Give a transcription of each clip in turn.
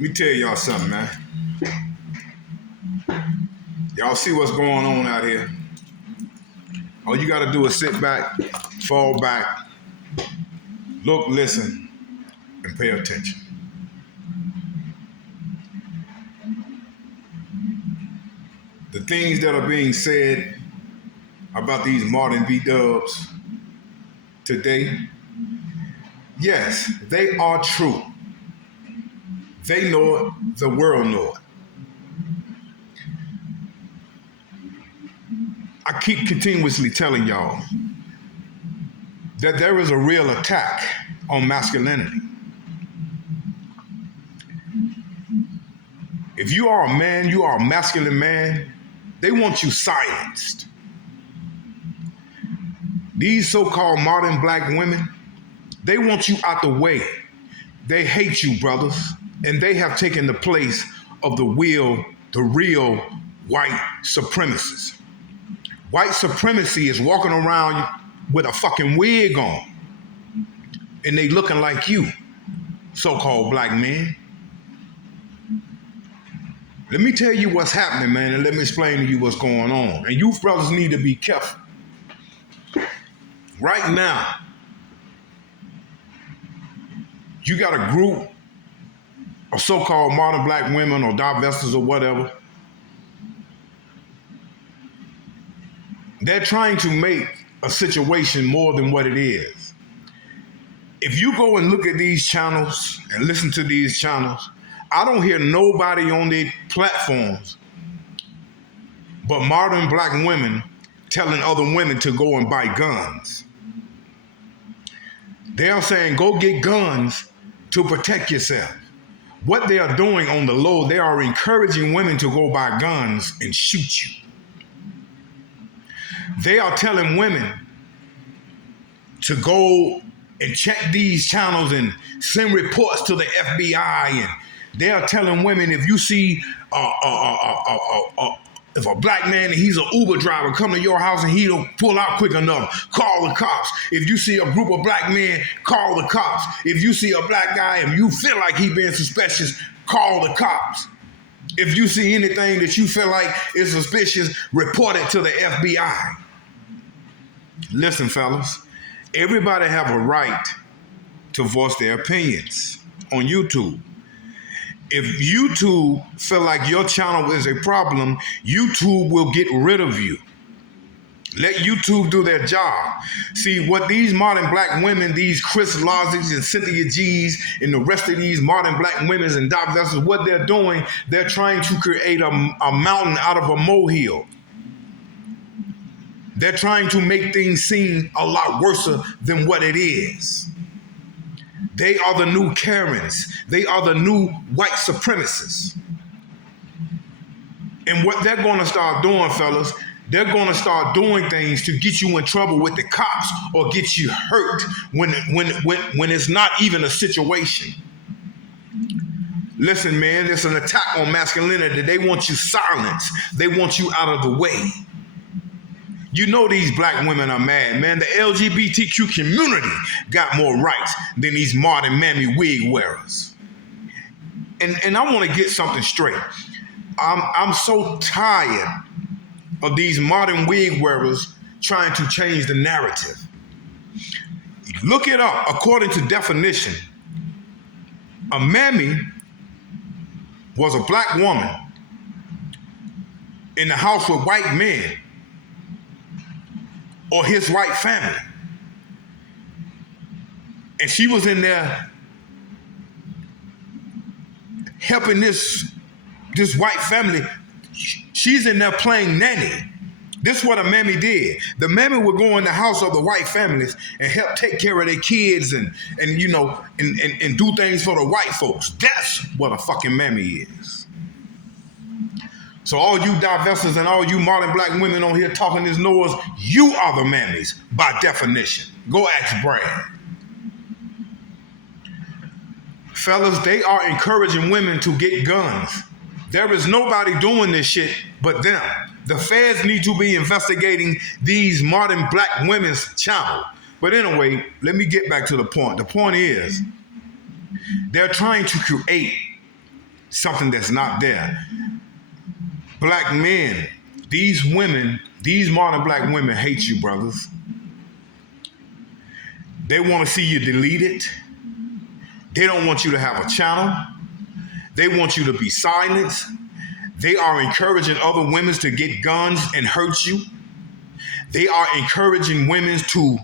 Let me tell y'all something, man. Y'all see what's going on out here. All you gotta do is sit back, fall back, look, listen, and pay attention. The things that are being said about these modern B-dubs today, yes, they are true. They know it, the world know it. I keep continuously telling y'all that there is a real attack on masculinity. If you are a man, you are a masculine man, they want you silenced. These so-called modern black women, they want you out the way. They hate you, brothers, and they have taken the place of the real white supremacists. White supremacy is walking around with a fucking wig on, and they looking like you, so-called black men. Let me tell you what's happening, man, and let me explain to you what's going on. And you brothers need to be careful. Right now, you got a group of so-called modern black women or divestors or whatever. They're trying to make a situation more than what it is. If you go and look at these channels and listen to these channels, I don't hear nobody on their platforms but modern black women telling other women to go and buy guns. They are saying, go get guns to protect yourself. What they are doing on the low, they are encouraging women to go buy guns and shoot you. They are telling women to go and check these channels and send reports to the FBI. And they are telling women, if you see if a black man and he's an Uber driver come to your house and he don't pull out quick enough, call the cops. If you see a group of black men, call the cops. If you see a black guy and you feel like he being suspicious, call the cops. If you see anything that you feel like is suspicious, report it to the FBI. Listen, fellas, everybody have a right to voice their opinions on YouTube. If YouTube feel like your channel is a problem, YouTube will get rid of you. Let YouTube do their job. See, what these modern black women, these Chris Lozzies and Cynthia G's and the rest of these modern black women and divestors, what they're doing, they're trying to create a mountain out of a molehill. They're trying to make things seem a lot worse than what it is. They are the new Karens. They are the new white supremacists. And what they're going to start doing, fellas, they're going to start doing things to get you in trouble with the cops or get you hurt when it's not even a situation. Listen, man, it's an attack on masculinity. They want you silenced. They want you out of the way. You know these black women are mad, man. The LGBTQ community got more rights than these modern mammy wig wearers. And I want to get something straight. I'm so tired of these modern wig wearers trying to change the narrative. Look it up. According to definition, a mammy was a black woman in the house with white men or his white family. And she was in there helping this white family. She's in there playing nanny. This is what a mammy did. The mammy would go in the house of the white families and help take care of their kids and do things for the white folks. That's what a fucking mammy is. So all you divestors and all you modern black women on here talking this noise, you are the mammies by definition. Go ask Brad. Fellas, they are encouraging women to get guns. There is nobody doing this shit but them. The feds need to be investigating these modern black women's channel. But anyway, let me get back to the point. The point is, they're trying to create something that's not there. Black men, these women, these modern black women hate you, brothers. They want to see you deleted. They don't want you to have a channel. They want you to be silenced. They are encouraging other women to get guns and hurt you. They are encouraging women to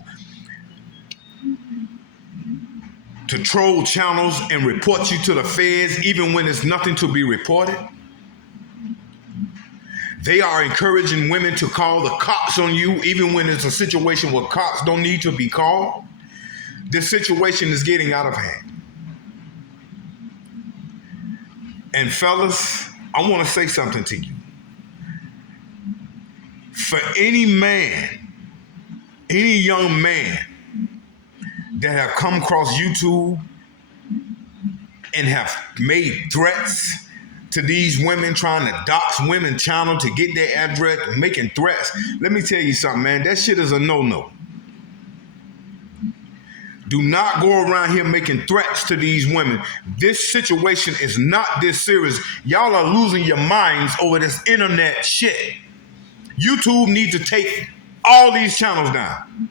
troll channels and report you to the feds even when there's nothing to be reported. They are encouraging women to call the cops on you even when it's a situation where cops don't need to be called. This situation is getting out of hand. And fellas, I want to say something to you. For any man, any young man that have come across YouTube and have made threats to these women, trying to dox women channel to get their address, making threats, let me tell you something, man, that shit is a no-no. Do not go around here making threats to these women. This situation is not this serious. Y'all are losing your minds over this internet shit. YouTube needs to take all these channels down.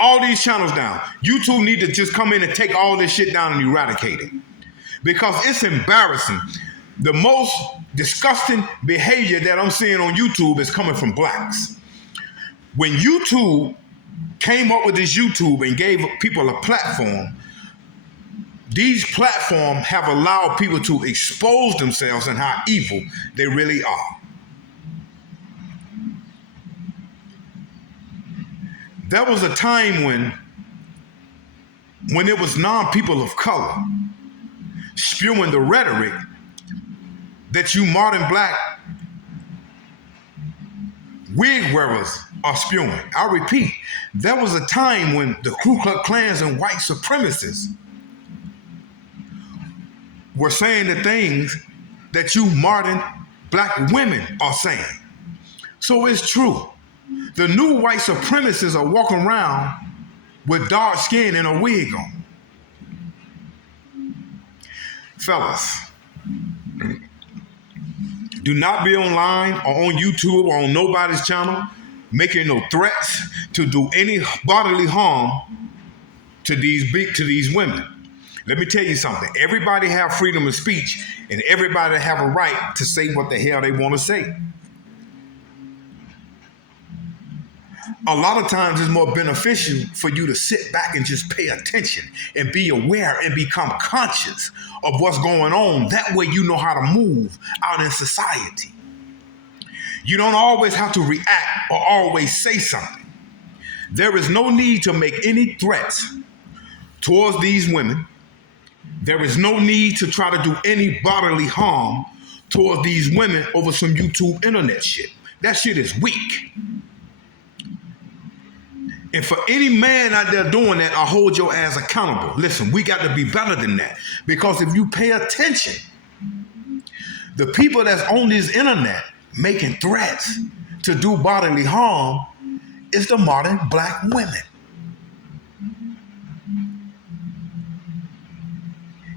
All these channels down. YouTube need to just come in and take all this shit down and eradicate it. Because it's embarrassing. The most disgusting behavior that I'm seeing on YouTube is coming from blacks. When YouTube came up with this YouTube and gave people a platform, these platforms have allowed people to expose themselves and how evil they really are. There was a time when it was non-people of color spewing the rhetoric that you modern black wig wearers are spewing. I repeat, there was a time when the Ku Klux Klans and white supremacists were saying the things that you modern black women are saying. So it's true. The new white supremacists are walking around with dark skin and a wig on. Fellas, do not be online or on YouTube or on nobody's channel making no threats to do any bodily harm to these women. Let me tell you something. Everybody have freedom of speech and everybody have a right to say what the hell they want to say. A lot of times it's more beneficial for you to sit back and just pay attention and be aware and become conscious of what's going on. That way you know how to move out in society. You don't always have to react or always say something. There is no need to make any threats towards these women. There is no need to try to do any bodily harm towards these women over some YouTube internet shit. That shit is weak. And for any man out there doing that, I hold your ass accountable. Listen, we got to be better than that. Because if you pay attention, the people that's on this internet making threats to do bodily harm is the modern black women.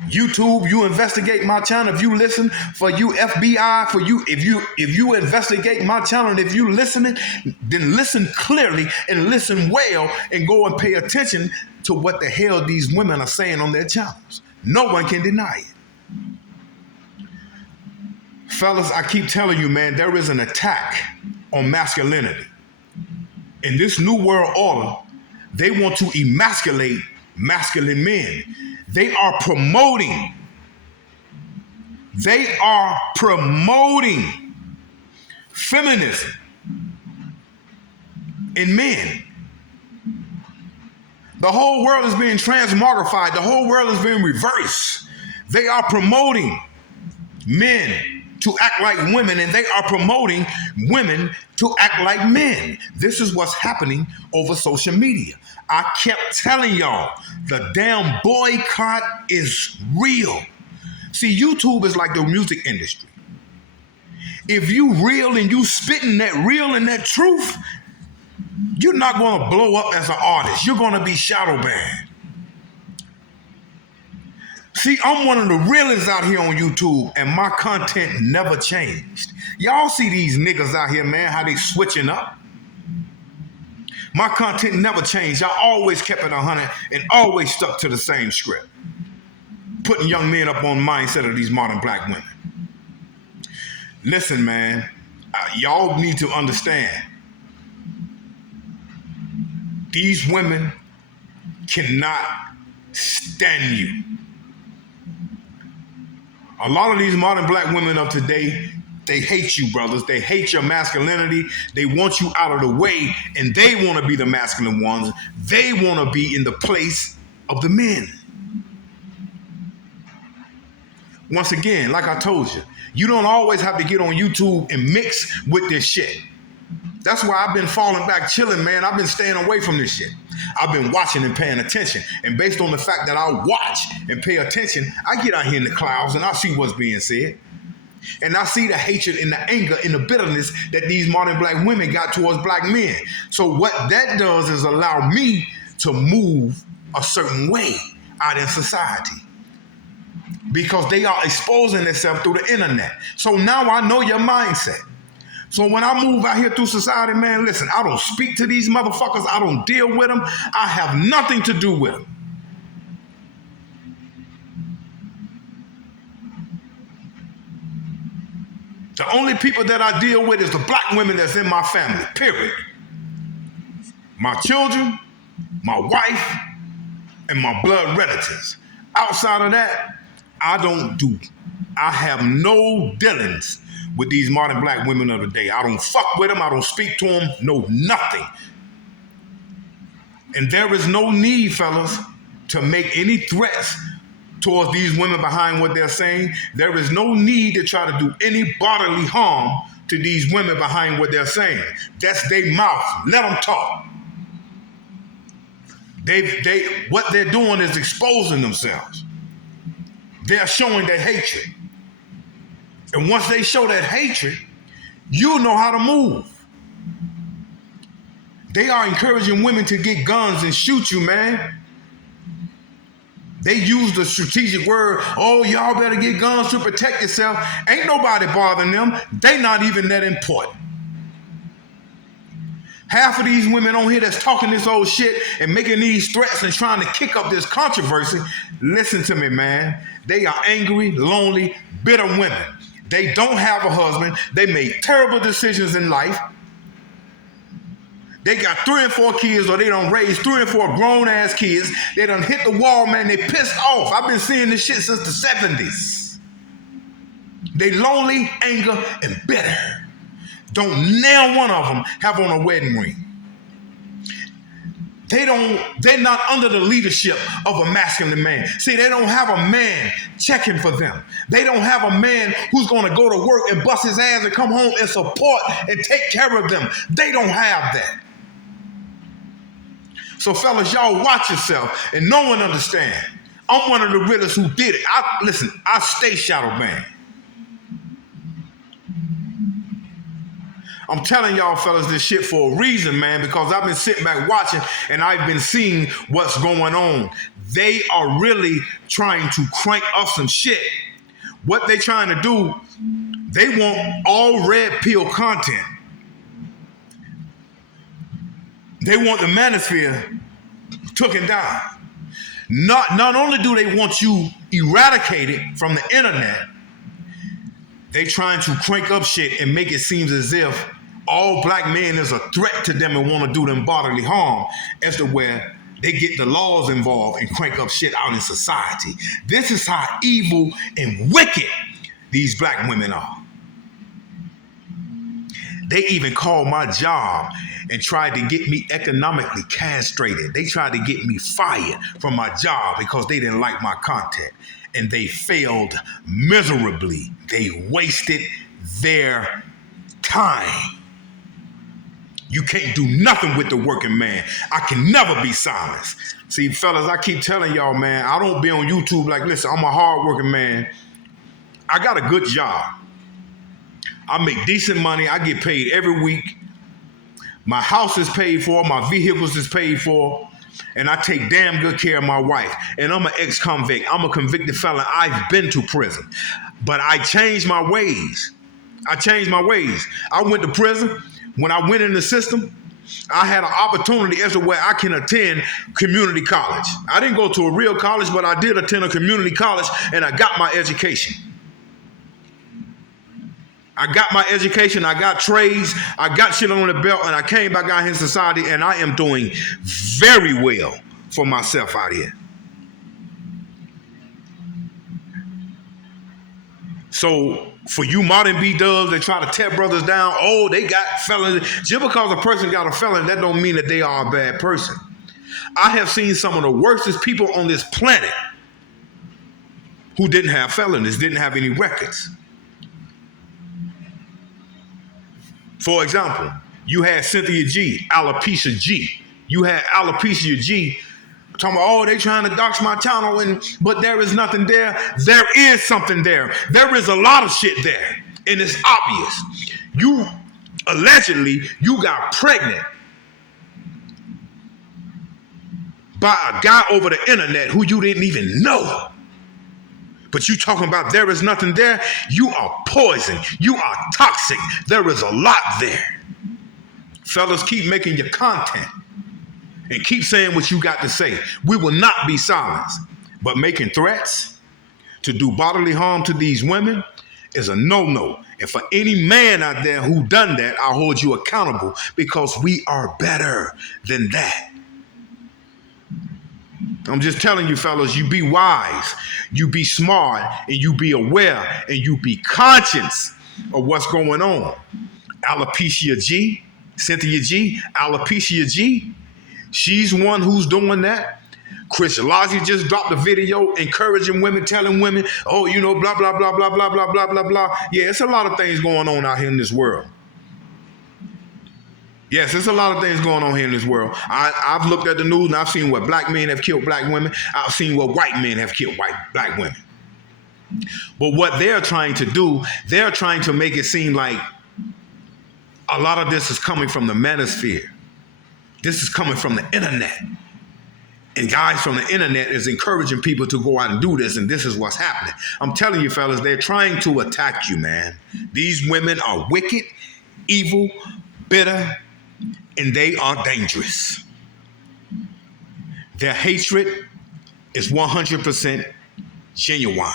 YouTube, you investigate my channel. If you listen, for you FBI, for you, if you investigate my channel and if you listening, then listen clearly and listen well and go and pay attention to what the hell these women are saying on their channels. No one can deny it. Fellas, I keep telling you, man, there is an attack on masculinity. In this new world order, they want to emasculate masculine men. They are promoting feminism in men. The whole world is being transmogrified. The whole world is being reversed. They are promoting men to act like women, and they are promoting women to act like men. This is what's happening over social media. I kept telling y'all, the damn boycott is real. See, YouTube is like the music industry. If you real and you spitting that real and that truth, You're not going to blow up as an artist. You're going to be shadow banned. See, I'm one of the realest out here on YouTube, and my content never changed. Y'all see these niggas out here, man, how they switching up? My content never changed. I always kept it 100 and always stuck to the same script. Putting young men up on the mindset of these modern black women. Listen, man, y'all need to understand. These women cannot stand you. A lot of these modern black women of today, they hate you, brothers. They hate your masculinity. They want you out of the way, and they want to be the masculine ones. They want to be in the place of the men. Once again, like I told you, you don't always have to get on YouTube and mix with this shit. That's why I've been falling back chilling, man. I've been staying away from this shit. I've been watching and paying attention. And based on the fact that I watch and pay attention, I get out here in the clouds and I see what's being said. And I see the hatred and the anger and the bitterness that these modern black women got towards black men. So what that does is allow me to move a certain way out in society. Because they are exposing themselves through the internet. So now I know your mindset. So when I move out here through society, man, listen, I don't speak to these motherfuckers. I don't deal with them. I have nothing to do with them. The only people that I deal with is the black women that's in my family, period. My children, my wife, and my blood relatives. Outside of that, I have no dealings with these modern black women of the day. I don't fuck with them. I don't speak to them. No, nothing. And there is no need, fellas, to make any threats towards these women behind what they're saying. There is no need to try to do any bodily harm to these women behind what they're saying. That's their mouth. Let them talk. What they're doing is exposing themselves. They're showing their hatred. And once they show that hatred, you'll know how to move. They are encouraging women to get guns and shoot you, man. They use the strategic word, oh, y'all better get guns to protect yourself. Ain't nobody bothering them. They not even that important. Half of these women on here that's talking this old shit and making these threats and trying to kick up this controversy, listen to me, man. They are angry, lonely, bitter women. They don't have a husband. They made terrible decisions in life. They got 3 and 4 kids, or they done raised 3 and 4 grown-ass kids. They done hit the wall, man. They pissed off. I've been seeing this shit since the 70s. They lonely, anger, and bitter. Don't nail one of them have on a wedding ring. They're not under the leadership of a masculine man. See, they don't have a man checking for them. They don't have a man who's going to go to work and bust his ass and come home and support and take care of them. They don't have that. So fellas, y'all watch yourself and no one understand. I'm one of the realest who did it. I stay shadow banned. I'm telling y'all fellas this shit for a reason, man, because I've been sitting back watching and I've been seeing what's going on. They are really trying to crank up some shit. What they trying to do, they want all red pill content. They want the manosphere taken down. Not only do they want you eradicated from the internet, they trying to crank up shit and make it seem as if all black men is a threat to them and want to do them bodily harm, as to where they get the laws involved and crank up shit out in society. This is how evil and wicked these black women are. They even called my job and tried to get me economically castrated. They tried to get me fired from my job because they didn't like my content. And they failed miserably. They wasted their time. You can't do nothing with the working man. I can never be silenced. See, fellas, I keep telling y'all, man, I don't be on YouTube like, listen, I'm a hard-working man. I got a good job. I make decent money. I get paid every week. My house is paid for, my vehicles is paid for, and I take damn good care of my wife. And I'm an ex-convict. I'm a convicted felon. I've been to prison. But I changed my ways. I changed my ways. I went to prison. When I went in the system, I had an opportunity as to where I can attend community college. I didn't go to a real college, but I did attend a community college, and I got my education. I got my education, I got trades, I got shit on the belt, and I came back out here in society, and I am doing very well for myself out here. So for you modern B-dubs that try to tear brothers down, oh, they got felons. Just because a person got a felon, that don't mean that they are a bad person. I have seen some of the worstest people on this planet who didn't have felonies, didn't have any records. For example, you had Cynthia G, Alopecia G. You had Alopecia G talking about, oh, they trying to dox my channel, but there is nothing there. There is something there. There is a lot of shit there, and it's obvious. You, allegedly, you got pregnant by a guy over the internet who you didn't even know. But you talking about there is nothing there? You are poison. You are toxic. There is a lot there. Fellas, keep making your content and keep saying what you got to say. We will not be silenced. But making threats to do bodily harm to these women is a no-no. And for any man out there who done that, I'll hold you accountable, because we are better than that. I'm just telling you, fellas, you be wise, you be smart, and you be aware, and you be conscious of what's going on. Alopecia G, Cynthia G, Alopecia G, she's one who's doing that. Chris Lazi just dropped a video encouraging women, telling women, oh, you know, blah, blah, blah, blah, blah, blah, blah, blah, blah. Yeah, it's a lot of things going on out here in this world. Yes, there's a lot of things going on here in this world. I've looked at the news and I've seen where black men have killed black women. I've seen where white men have killed black women. But what they're trying to do, they're trying to make it seem like a lot of this is coming from the manosphere. This is coming from the internet. And guys from the internet is encouraging people to go out and do this, and this is what's happening. I'm telling you, fellas, they're trying to attack you, man. These women are wicked, evil, bitter, and they are dangerous. Their hatred is 100% genuine.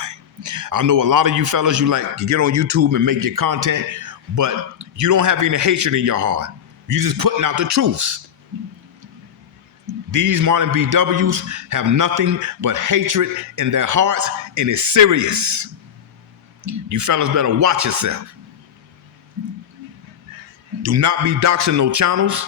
I know a lot of you fellas, you like to get on YouTube and make your content, but you don't have any hatred in your heart. You're just putting out the truths. These modern BWs have nothing but hatred in their hearts, and it's serious. You fellas better watch yourself. Do not be doxing no channels.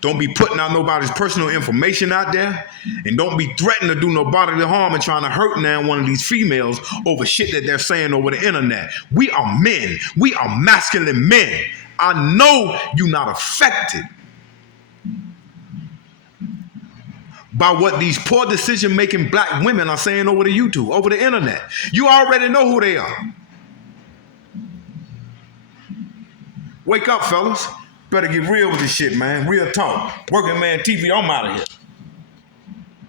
Don't be putting out nobody's personal information out there. And don't be threatening to do no bodily harm and trying to hurt now one of these females over shit that they're saying over the internet. We are men. We are masculine men. I know you're not affected by what these poor decision-making black women are saying over the YouTube, over the internet. You already know who they are. Wake up, fellas. Better get real with this shit, man. Real talk. Working Man TV, I'm out of here.